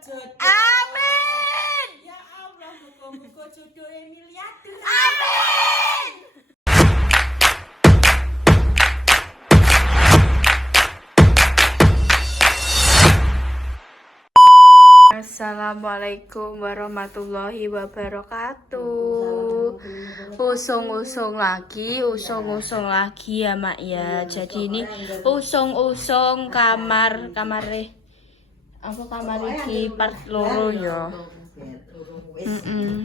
Amin. Ya Allah, muga-muga jodohe miliarder. Amin. Assalamualaikum warahmatullahi wabarakatuh. Usung-usung lagi ya mak ya. Jadi ini usung kamar iki part loro ya.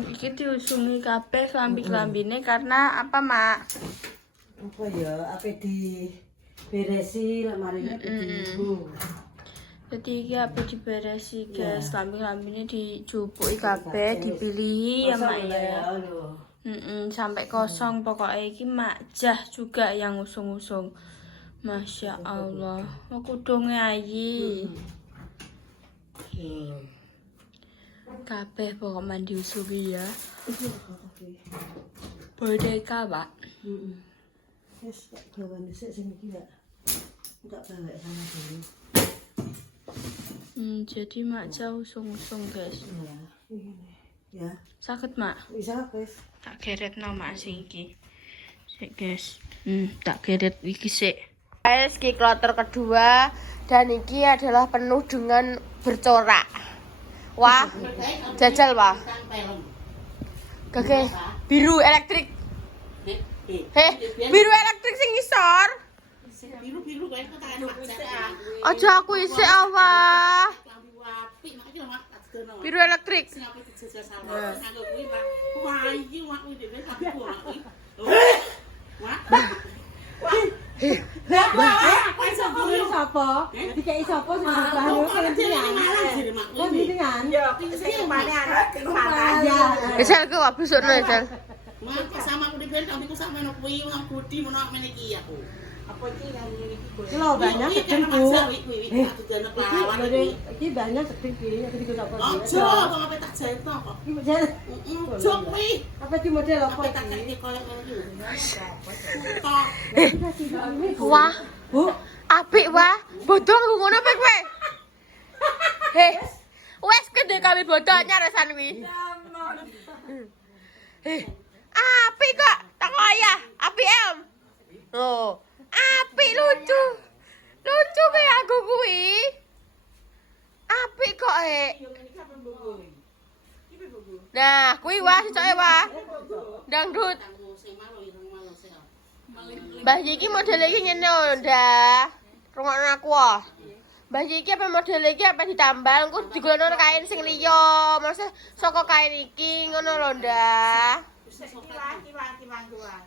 Iki diusungi kabeh klambi-klambine karena apa mak? Apa ya? Apa di beresi lemarine diibu. Jadi iki apa diberesi guys, klambi-klambine dijupuki kabeh, dipilihi ya mak ya. Sampai kosong pokoknya iki makjah juga yang usung-usung. Masya Allah, aku dong ayi. Kabeh pokok mandi usugi ya. Bodeka pak. Yes, bawa dhisik sing iki ya. Enggak bawa sama dulu. Jadi mak jauh usung-usung guys. Ya. Sakit mak? Bisa guys. Tak geret no mak sing iki. Sik guys. Tak geret iki sik. Guys, ki kloter kedua dan iki adalah penuh dengan bercorak. Wah, jajal wah. Oke, biru elektrik. Biru elektrik sing ngisor. Biru kowe kok tak enak. Aja aku isik awah. Biru elektrik. Sapa? Dikeki sapa sing banyu kentingan. Ya, sing mane anak sing makan. Esel ku abusukno esel. Mak sama aku di bentang iku sama ono kuwi wong budi menak meneh iki aku. Apa iki yang iki? Kalau banyak sedeng Bu. Iki Iki banyak sedeng iki, aku digo sapa dia. ojo kok ape tak jahit kok. Iki model Ojo kuwi. apa iki model apa Ape tak iki? kene koyo ngono iki. Wah, Bu, apik wah. Bodong ngono pek kowe. Heh. Wes gede kami bodong nyaresan kuwi. Apik kok. Tak ayah, apik em. Loh, apik lucu. Lucu kayak aku kuwi. Apik kok Nah, kuwi wah sicoke wah. Dangdut. Mbah iki model iki ngene lho, Ndah. Rungokno aku wae. Mbah iki apa model iki apa ditambal engko digono kain sing liya. Maksud saka kain iki ngono lho, Ndah.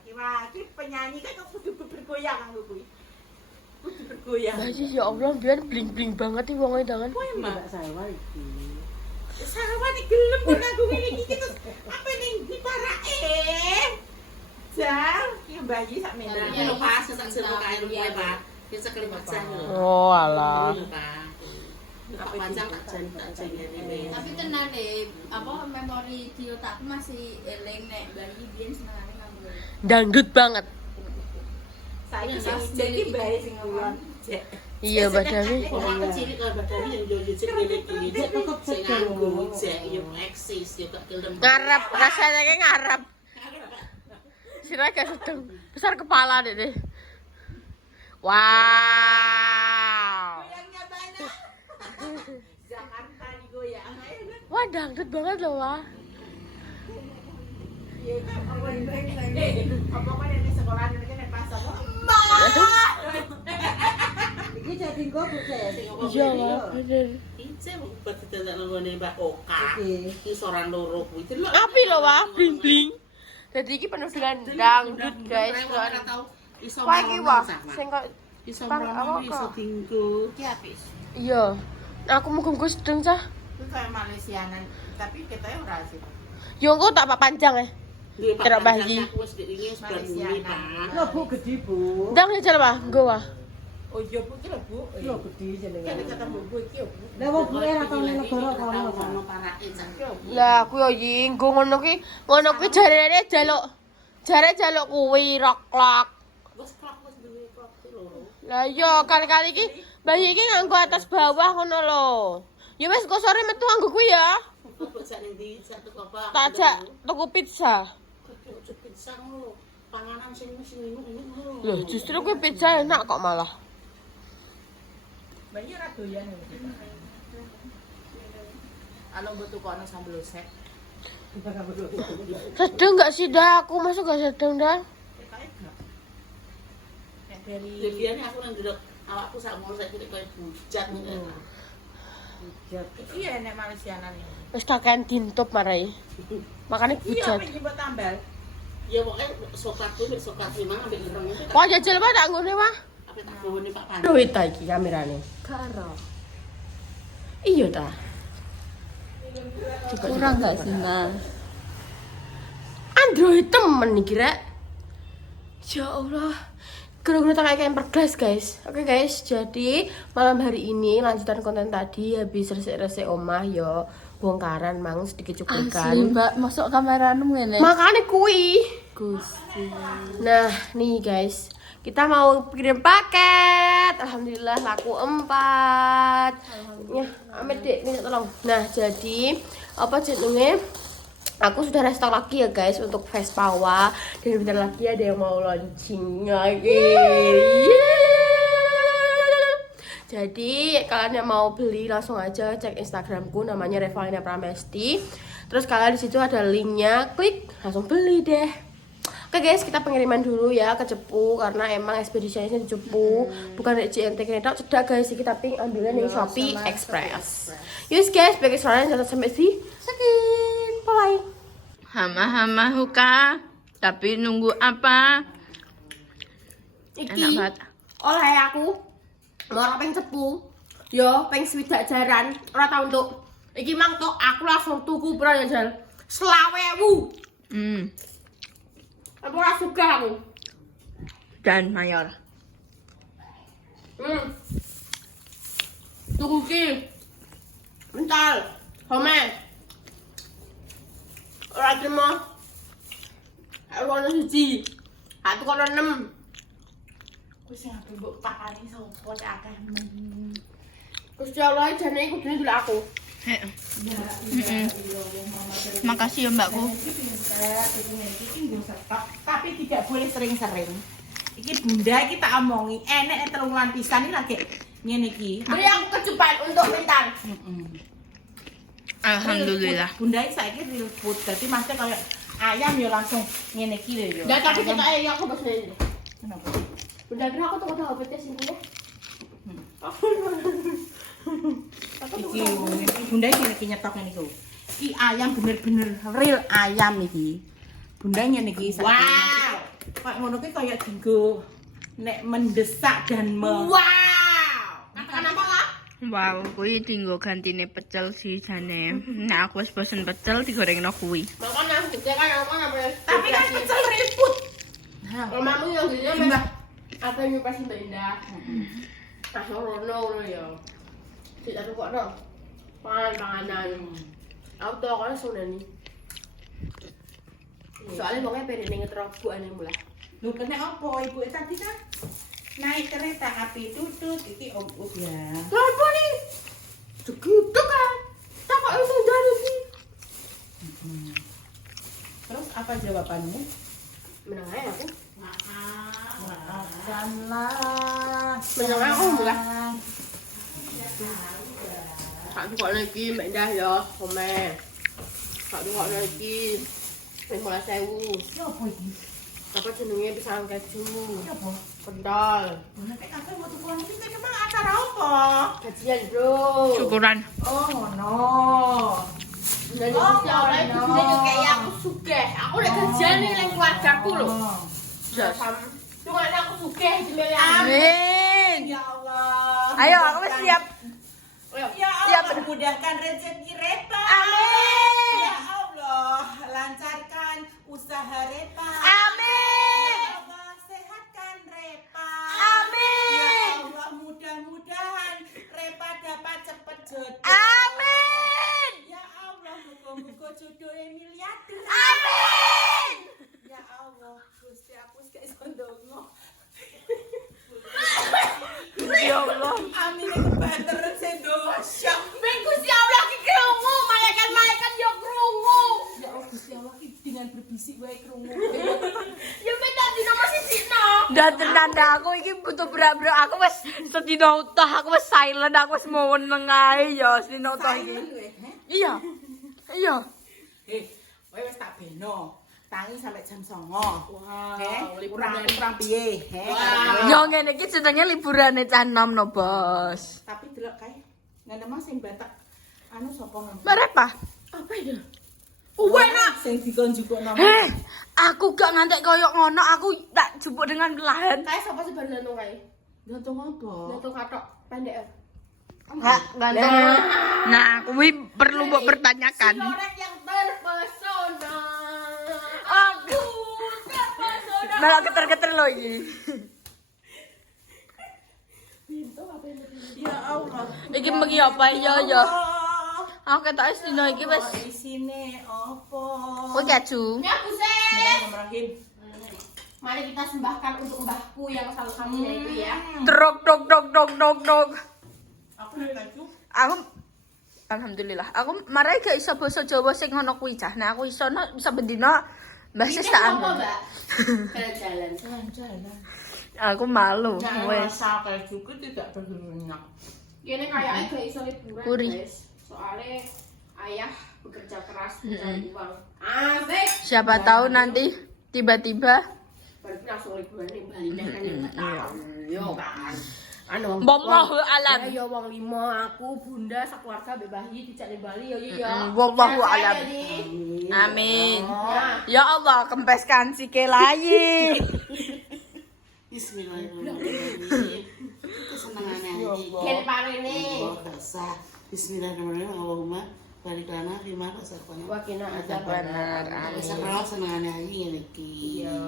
Kiwa, penyanyi kan kudu bergoyang kan kuwi. Kudu bergoyang. Mbah iki ya Allah, biyen bling-bling banget iki wong tangan. Kowe mbak sawa iki. Sawan iki gelem kok aku ngene iki terus apa ning diparake. Jar, ki bayi sak meneh. Ya pas sak jero kae kowe, Pak. Ki sekali pecah lho. Oh, alah. Tak panjang tak jan. Tapi tenan deh, apa memori di otakku masih eling nek bayi biyen senengane nganggo. Dangdut banget. Saiki jadi bayi sing ngulon. Iya badannya. Orang kecil kalau badannya yang jauh cek gini cek tetap cek nganggo cek yo eksis yo gak gelem. Ngarap, rasanya kayak ngarap. Sirah gak sedang. Besar kepala deh. Wow. Goyangnya banyak. Jakarta digoyang. Wah dangdut banget loh wah. Apa kan ini sekolah ini kan pasar. Iki jadi engko Bu Cek. Iya wah bener. Ice buat kita nggone Mbak Oka. Iki soran loro kuwi. Api loh wah, bling bling. Jadi ini penuh dengan dangdut guys. Wah ini wah, sing kok iso apa mrono iso kok? tinggu. Ki apis. Iya. Aku mau gunggu sedeng cah. Itu kayak Malaysianan, tapi kita ora sih. Yo engko tak pak panjang Kira bayi. Aku wis diingi sebelah bumi, Pak. Lho Bu gede Bu. Ndang jajal wah, nggo wah. Oh iya Bu ki lho Bu. Lho gede jenenge. Kan kata Bu iki Bu. Lah wong Bu ora tau ning negara kono. Kono parake jan. Lah aku yo yi nggo ngono kuwi jarene jaluk kuwi roklok. Wes klok wis duwe klok loro. Lah iya kali-kali iki bayi iki nganggo atas bawah ngono lho. Ya wis kok sore metu nganggo kuwi ya. Kok sak ning ndi sak teko apa? Tajak tuku pizza. Ojo pizza ngono. Panganan sing ngunu. Loh, justru kuwi pizza enak kok malah. Bayi ra doyan. Anu butuh kono sambel osek. Sedang enggak sih dah? Aku masuk enggak sedang dah. Ya biyen aku nang ndelok awakku sak umur saiki koyo bujat ngono. Iki ya nek Malaysianan iki. Wis kakean dintop marai. Makane Iya, bujat. pengen buat tambal. Ya pokoknya soklat memang ambil ireng itu. Kok jajal Pak tak ngene Pak? Apa tak gawone Pak Pan. Duit ta iki kamerane. Karo. Iya ta. Kurang enggak sih, Nah? Android temen iki rek. Ya Allah. Kira-kira tak kayak perglas guys. Oke guys, jadi malam hari ini lanjutan konten tadi habis resik-resik omah yo. Bongkaran mang sedikit cuplikan. Asli, Mbak, masuk kameramu ngene. Makane kui. Gusti. Nah, nih guys. Kita mau kirim paket. Alhamdulillah laku 4. Ya, Amet Dek, minta tolong. Nah, jadi apa jenenge? Aku sudah restock lagi ya guys untuk Vespawa dan bentar lagi ada yang mau launching lagi. Jadi kalian yang mau beli langsung aja cek Instagramku namanya Revalina Pramesti. Terus kalian di situ ada linknya, klik langsung beli deh. Oke guys, kita pengiriman dulu ya ke Cepu karena emang ekspedisinya di Cepu, bukan di JNT kene tok cedak guys iki tapi ambilnya ning Shopee Express. Yus guys, bagi soalnya jangan sampai sih. Sakit. Bye. Hama-hama huka. Tapi nunggu apa? Iki Enak banget. oleh aku ora peng Cepu. Yo, peng swidak jaran, ora tau untuk. Iki mang tok aku langsung tuku bro ya Jal. 20.000. Aku ora suka aku. Dan mayor. Tunggu ki. Bentar. Home. Ora terima. Aku ana siji. Aku kono 6. Wis sing ape mbok pakane sopo cak akeh men. Gusti Allah jane iku kudune dulu aku. Makasih ya mbakku. Tapi tidak boleh sering-sering. Iki bunda iki tak omongi, enek telungan pisan iki lagi ngene iki. Beri aku kecupan untuk bentar. Alhamdulillah. Bunda iki saiki real food. Dadi maksudnya kayak ayam ya langsung ngene iki lho ya. Dan tapi kita ya aku bos ini. Kenapa? Bunda kira aku tuh tahu betes ini ya. Iki bunda iki nyetok ngene iki. Iki ayam bener-bener real ayam iki. Bunda ngene iki saiki. Wow. Kok ngono ki kayak dienggo nek mendesak dan Wow. Katakan apa lah? Wow, kuwi tinggo gantine pecel sih jane. Nah, aku wis bosen pecel digorengno kuwi. Makanya gede kan aku kan apa? tapi kan pecel real food. Mamamu yang gede Mbak. mbak. Apa yang pasti mbak Indah? Ah, rono ya. Tidak tuh kok dong. Panganan. Aku tuh kan sudah nih. Soalnya pokoknya pengen ngeterobok aneh mulai. Lho kena apa ibu tadi kan naik kereta api tutut iki om ya. Kenapa nih? Segitu kan? Tak kok itu dari sih. Terus apa jawabanmu? Menang aja aku. Maafkanlah. Menang aku mulai. Tak tukar lagi Mbak Indah ya, komen. Tak tukar lagi. Ini mulai sewu. Apa iki? Apa jenenge pisang keju? Apa? Pentol. Nek kafe mau tukang iki nek emang acara apa? Gajian bro. Syukuran. Oh ngono. Dan itu siapa itu juga kayak aku sugih. Aku udah gajian nih yang keluargaku loh. Cuma aku sugih jemel Amin. Ya Allah. Ayo, aku wis siap. Ya Allah, mudahkan rezeki Repa. Amin. Ya Allah, lancarkan usaha Repa. Amin. Ya Allah, sehatkan Repa. Amin. Ya Allah, mudah-mudahan Repa dapat cepat jodoh. Amin. Ya Allah, muka-muka jodohnya miliarder. Amin. Ya Allah, Gusti aku gak iso ndonga. Ya Allah. Amin kebetulan saya doa syok. Minggu siapa? Bunda tenan dah aku iki butuh berak-berak aku wis sedina utah aku wis silent aku wis meneng ae ya sedina utah iki. Iya. Iya. Kowe wis tak beno. Tangi sampai jam 09.00. Kurang piye? Yo ngene iki jenenge liburane cah nom no, Bos. Tapi delok kae. Ngene Mas sing batak anu sapa ngono? Mereka. Apa itu? Enak sing dikon jupukno. Aku gak ngantek koyo ngono, aku tak jupuk dengan perlahan. Kae sapa sih bandano kae? Gantung apa? Gantung katok pendek. Hak ganteng. Nah, kuwi perlu mbok pertanyakan. Orang yang terpesona. Aku terpesona. malah geter-geter lo iki. Ya Allah. Iki mengi apa ya? Aku ketok sedina iki wis Isine apa? kowe keju. Ya aku sih. Bismillahirrahmanirrahim. Mari kita sembahkan untuk mbahku yang satu-satunya itu ya. Trok dok dok dok dok dok. Aku nek keju. Aku alhamdulillah. Aku marai gak iso basa Jawa sing ngono kuwi cah. Nah, aku iso bisa bendina mbah sis tak Apa, anu. Mbak? Jalan-jalan. Jalan-jalan. Aku malu. Nah, Wes. rasa keju ku tidak berminyak. Ini kayaknya gak iso liburan, Kuri. guys. Soalnya ayah bekerja keras mencari uang. Asik. Siapa tahu nanti tiba-tiba Berarti langsung liburan nih Bali dah kan ya nggak tahu. Yo kan. Anu. wallahu alam. Ya wong limo aku bunda sakeluarga bebahi dicak di Bali yo ya. Wallahu Sehat alam. ya, Di. Amin. Nah, Ya Allah, kempeskan sikil layi. Bismillahirrahmanirrahim. Kesenangannya anjing. Ken parene. Bahasa. Bismillahirrahmanirrahim. Allahumma barik lana fima razaqtana. Wah kena azab Benar. Bisa pernah senangannya anjing ini ki. Iya.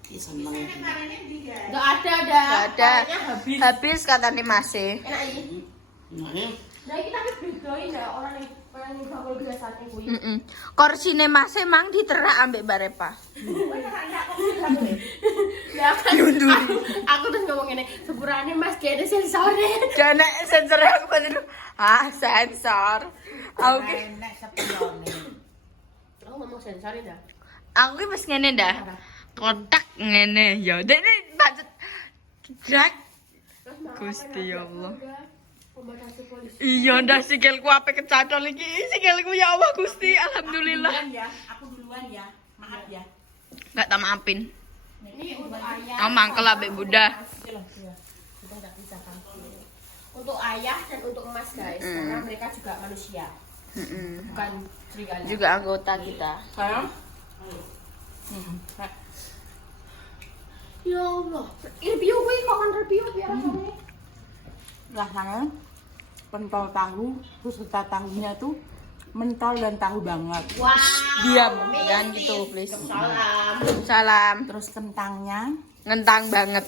Ki seneng. Enggak ada dah. Gak ada. Kayaknya habis. Habis katanya masih. Enak ini. Nah, ini Nah, kita kan bedain ya orang yang bakal biasanya kuwi. Korsine masih mang diterak ambek Mbak Repa. Nah, kan aku terus ngomong ini, sepurane Mas kayaknya sensorin. Jane sensor aku bener. Sensor. Aku ki Nek sepione. Aku ngomong sensorin dah. aku ki wis ngene dah. Kotak ngene ya. Dene budget drag. Terus malah Gusti kan Allah. ada pembatasi polisi. Iya ndah sikilku ape kecatol iki. Sikilku ya Allah Gusti, alhamdulillah. Aku duluan ya. Maaf ya. Enggak tak maafin. Ini untuk ayah. Kamu mangkel ambek Bunda. Sudah enggak bisa kan. Untuk ayah dan untuk emas guys, karena mereka juga manusia, bukan serigala. Juga anggota kita. Sayang. Ya Allah, review gue kok kan review biar rasanya. Rasanya pentol tahu, beserta tahunya tuh mentol dan tahu banget. Wow. Diam, jangan gitu, please. Salam. Salam. Terus kentangnya Ngentang banget.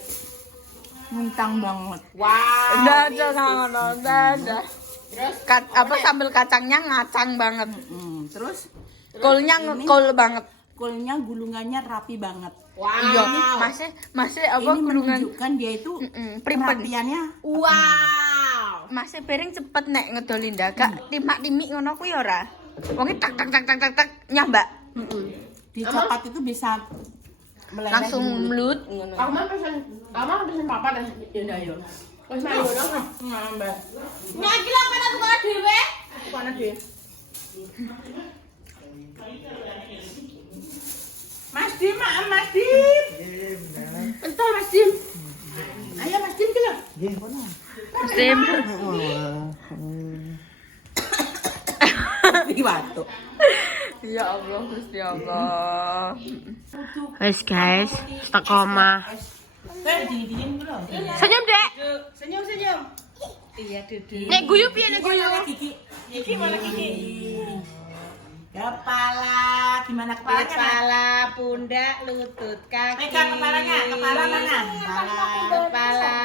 mentang banget. Wow. Udah ngono, udah. Terus Apa sambal kacangnya ngacang banget. Terus Kolnya ngekol banget. kulnya gulungannya rapi banget. wow. Iya, masih apa Ini gulungan. menunjukkan dia itu Pripen. perapiannya. Wow. Masih piring cepet nek ngedolin dah. Gak timak-timik ngono kuwi ora. Wonge tak tak tak tak tak tak nyambak. Dicopot itu bisa meleleh Langsung di mulut. melut ngono. Kamu mah pesen papa dan ya yo. Wes mari ngono. Ngambek. Nyaki lah mana tukang dhewe. Tukang dhewe. Mas Dim, Mas Dim. Entar Mas Dim. Ayo Mas Dim kilo. Sim. Iki batuk. Ya Allah, Gusti Allah. Wes guys, tak koma. Dingin-dingin kilo. Senyum, Dek. Senyum. Iya, Dede. Nek guyu piye nek guyu? Kiki mana Kiki? Kepala, gimana kepalanya? Kepala, pundak, lutut, kaki. Pegang kepalanya, kepala mana? Kepala.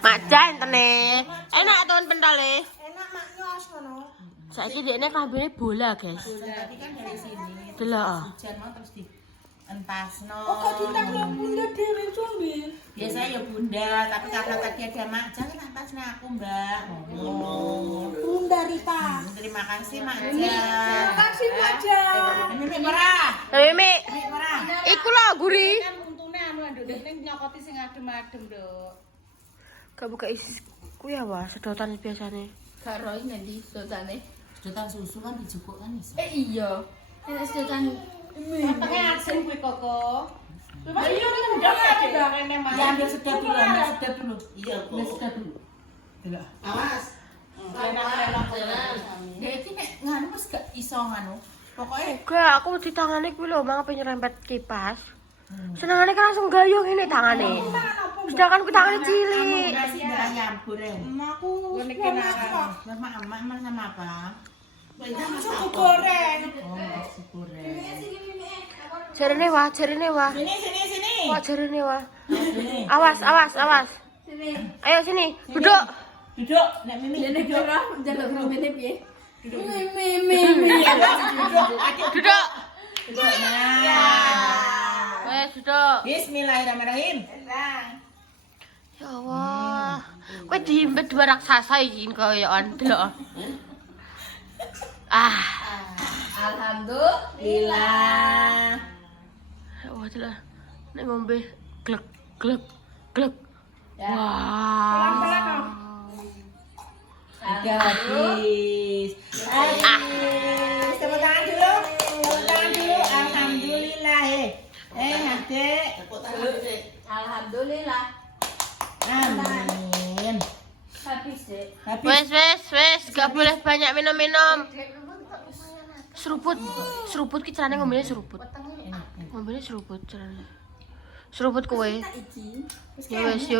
Macan tene. Enak ton pentole. Enak mak nyos ngono. Saiki dekne kabeh bola, guys. Tadi kan dari sini. Delok. Hujan mau terus di entasno. bunda dhewe combil. Biasanya ya bunda, tapi karena tadi ada mak, jangan entasno aku mbak. Bunda Rita. Terima kasih mak. Kasih aja. Mimi merah. Mimi, Mimi merah. iku lho guri. Kan untune anu nduk Ning nyokoti sing adem-adem, Dok. Gak buka is kuwi ya wah sedotan biasane. Karo ngendi sedotane? Sedotan susu kan dijupuk kan bisa. Iya. Nek sedotan Matenge asin kuwi Koko. Ayo udah Udah kene Mas. Ya ambil sedot dulu, ambil sedot dulu. Iya kok. Ambil sedot dulu. Delok. Awas. Enak-enak. Ya iki nek nganu wis gak iso nganu. Pokoke Enggak, aku di tangane kuwi lho, mang pengen nyerempet kipas. Senengane kan langsung gayung ini tangane. Sedangkan ku tangane cilik. ayam goreng. Aku ngene kene. Sama emak sama apa? Banyak Suku goreng. Oh, nasi goreng. Jarene wah, jarene wah. Sini. Wah, jarene wah. Sini. Awas, awas, awas. Ayo sini, duduk. Duduk, nek Mimi Nek duduk. ora jaga ngene piye? Duduk. Duduk. Duduk. Nah. Wes, duduk. Bismillahirrahmanirrahim. Ya Allah. Kowe diimbet dua raksasa iki koyokan delok. Ah, Alhamdulillah. ya Allah delok. Nek ngombe glek glek glek. Wah. Habis. Tepuk tangan dulu. Alhamdulillah. Adek. Tepuk tangan sih. Alhamdulillah. Amin. Habis deh. Habis. Wes, gak boleh banyak minum-minum. Seruput ki carane ngombene seruput. Ngombene seruput carane. Seruput kowe. Ya wes.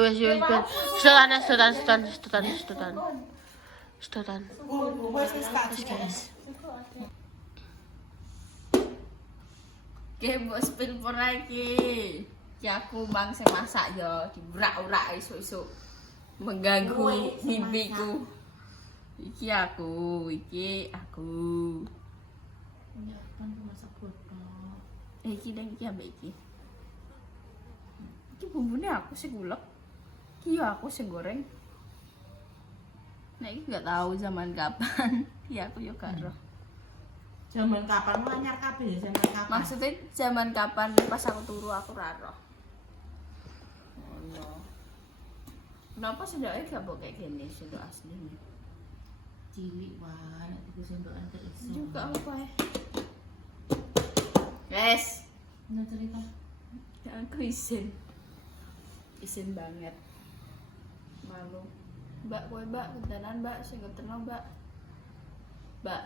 Sedotan. Wes guys. Oke, mbok spill pora iki. Ki aku bang sing masak yo, diurak-urak isuk-isuk. Mengganggu mimpiku. Iki aku. Iki dan iki ambek iki. Iki bumbune aku sing ngulek. Iki yo aku sing goreng. Nek iki gak tahu zaman kapan. Ya aku yo gak roh. Zaman kapan mau anyar kabeh zaman kapan? Maksudnya zaman kapan pas aku turu aku ra roh. Ngono. Kenapa sendoknya gak mbok kayak gini sendok aslinya? Cilik wah, nek iku sendokan ke iso. Juga apa ya? Guys, Nah cerita. ya aku isin. Isin banget. Malu. Mbak, kowe mbak, kentenan mbak, sing kentenan mbak. Mbak.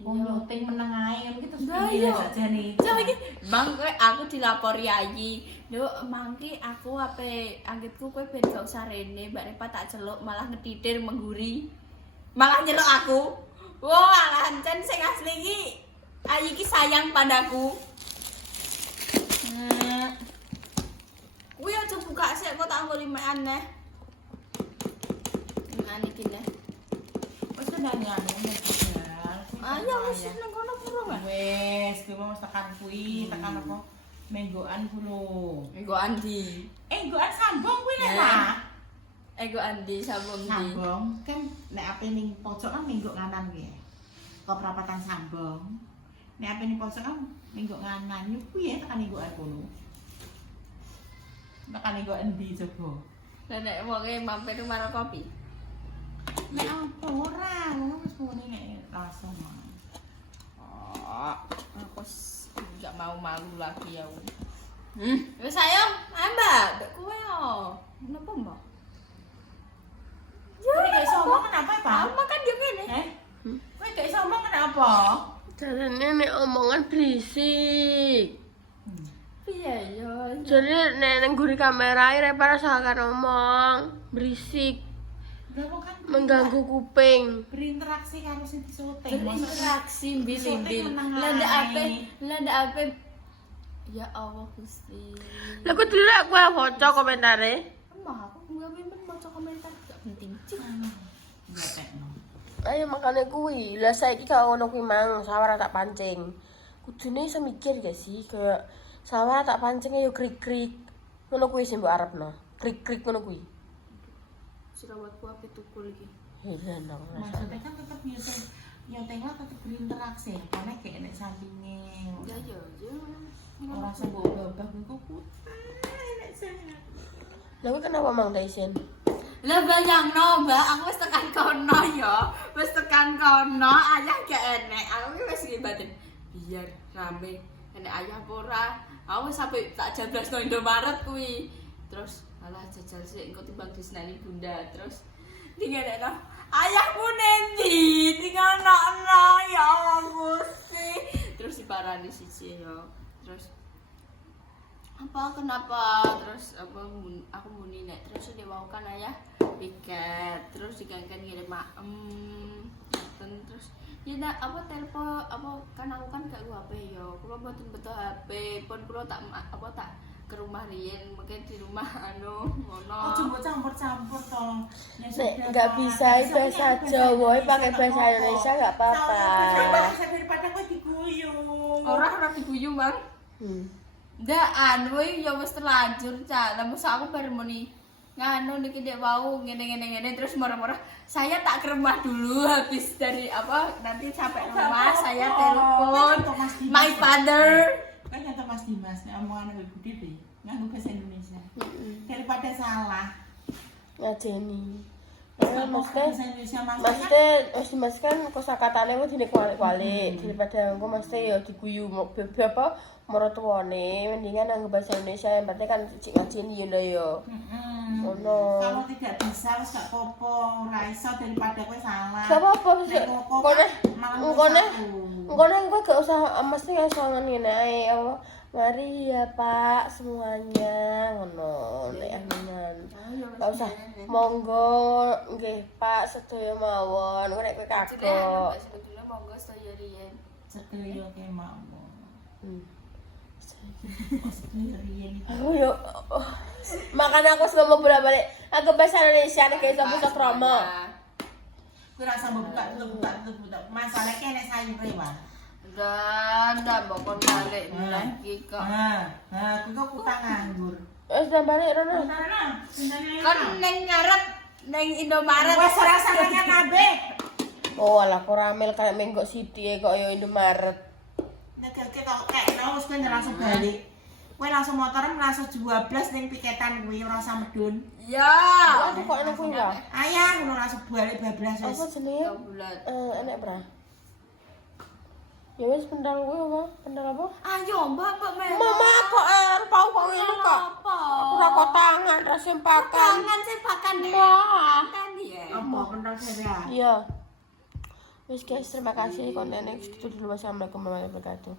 Wong nyuting meneng ae kan kita Lah, piye iya. sakjane. Coba iki, Bang, kowe aku dilapori Ayi. Nduk, mangki aku ape anggitku kowe ben gak usah rene, Mbak Repa tak celuk malah ngetitir mengguri. Malah nyeluk aku. Wah, lancen sing asli iki. Ayi iki sayang padaku. Kuwi aja buka sik kok tak nggo limekan neh. Limekan iki neh. Wis kendani anu Ayo wis nang kono puro nggak? Wes, kuwi mau tekan kuwi, tekan apa? Menggoan kulo. Nggo Andi. Nggoan sambung kuwi nek Eh. Pak. Nggo Andi sambung ndi? Sambung kan nek ape ning pojok kan minggu nganan kuwi. Kok perapatan sambung. Nek ape ning pojok kan minggu nganan yo kuwi ya tekan minggu kono. Tekan minggu endi coba? Lah nek wonge mampir marang kopi. Nek apa ora, ngono wis muni nek langsung. Oh, aku enggak mau malu lagi ya. Wis ayo, Mbak, mbek kowe yo. Napa, Mbak? Kowe gak iso ngomong kenapa, Pak? Makan yo ngene. Kowe gak iso ngomong kenapa? Jarene nek omongan berisik. Piye yo? Jadi nek nang guri kamera Repa rasakan ngomong berisik, Lah kok kan mengganggu kuping. berinteraksi karo sing disuting. Berinteraksi mbil-mbil. Lah ndak ape. Ya Allah Gusti. Lah kok dulu aku foto komentare. Emang aku enggak pimpin maca komentar gak penting. Cik. Ya tekno. Ayo makane kuwi. Lah saiki gak ono kuwi mang, sawar tak pancing. Kudune iso mikir gak sih kayak sawar tak pancing yo krik-krik. Ngono kuwi sing mbok arepno. Krik-krik ngono kuwi. Jerawatku ape tukul iki. Hilang dong. Maksudnya kan tetap nyuting Ya tengok tetep berinteraksi karena kayak nek sampinge. Ya ya ya. Ora sembuh babah niku putih nek saya. Lah kuwi kenapa Mang Tyson? Lah bayangno, Mbak, aku wis tekan kono ya. Wis tekan kono, ayah gak enek. Aku ki wis ngibatin. Biar rame. Enek ayah apa ora? Aku wis sampe tak jablasno Indomaret kuwi. Terus malah jajal sik engko timbang diseneni Bunda. Terus tinggalno. Ayahku nendi? Tinggalno ya Allah Gusti. Terus diparani siji ya. Terus apa kenapa terus apa aku muni nek terus dia mau kan ayah piket terus digangkan ngirim terus ya nak apa telepon apa kan aku kan gak gua HP ya kula mboten betul HP pun kula tak apa tak ke rumah Rien mungkin di rumah anu ngono Ojo mbok campur-campur to. Ya Nek nggak bisa bahasa Jawa, pakai bahasa Indonesia nggak apa-apa. Daripada kowe diguyu. ora diguyu Bang ndak anu ya wis terlanjur Cak. Lah masa aku baru muni nganu niki dek wau ngene terus marah-marah. Saya tak ke rumah dulu habis dari apa nanti sampai rumah saya telepon my father. Kan kata Mas Dimas nek omongan Ibu Dede nganggo bahasa Indonesia. Daripada salah. Ngajeni. Ya maksudnya Bahasa Indonesia Mas kan kosakatane kudu dikualik-kualik daripada engko mesti ya diguyu apa maratuwane mendingan nang bahasa Indonesia yang penting kan cik ngajeni yo ya. Ono. Kalau tidak bisa wis gak apa-apa, ora iso daripada kowe salah. Gak apa-apa wis Nek ngene kowe gak usah mesti iso ngene ae apa mari ya Pak semuanya ngono nek aminan. Gak usah monggo nggih Pak sedaya mawon nek kowe kagok. Sebetulnya monggo saya Rien. Sedaya kemawon. Aku yo makanya aku suka mau bolak-balik aku bahasa Indonesia nek iso bisa kromo. Kowe rasa buka tutup. Masalah kene sayure wae. Dan bokon balik lagi kok. Kowe kok utang nganggur. Wis udah balik Rono. Kan neng ngarep neng Indomaret. Wes ora sarangan kabeh. Oh alah kok ramel kayak menggok Siti kok yo Indomaret. Nek kok kayak wis kowe langsung balik. Kowe langsung motoran langsung 12 ning piketan kuwi ora usah medun. Ya. Aku kok enak kuwi ya. Ayah ngono langsung balik bablas wis. Apa jenenge? Bulat. Enak bra. Ya wis pendal kuwi apa? Pendal apa? Ayo Mbak Mel. Mama kok pau kok ngene kok. Apa? Aku ora kok tangan ra sempakan. Tangan sepakan deh. Wah. Kan ya. Apa kenal saya? Iya. Wis guys, terima kasih konten itu dulu. Wassalamualaikum warahmatullahi wabarakatuh.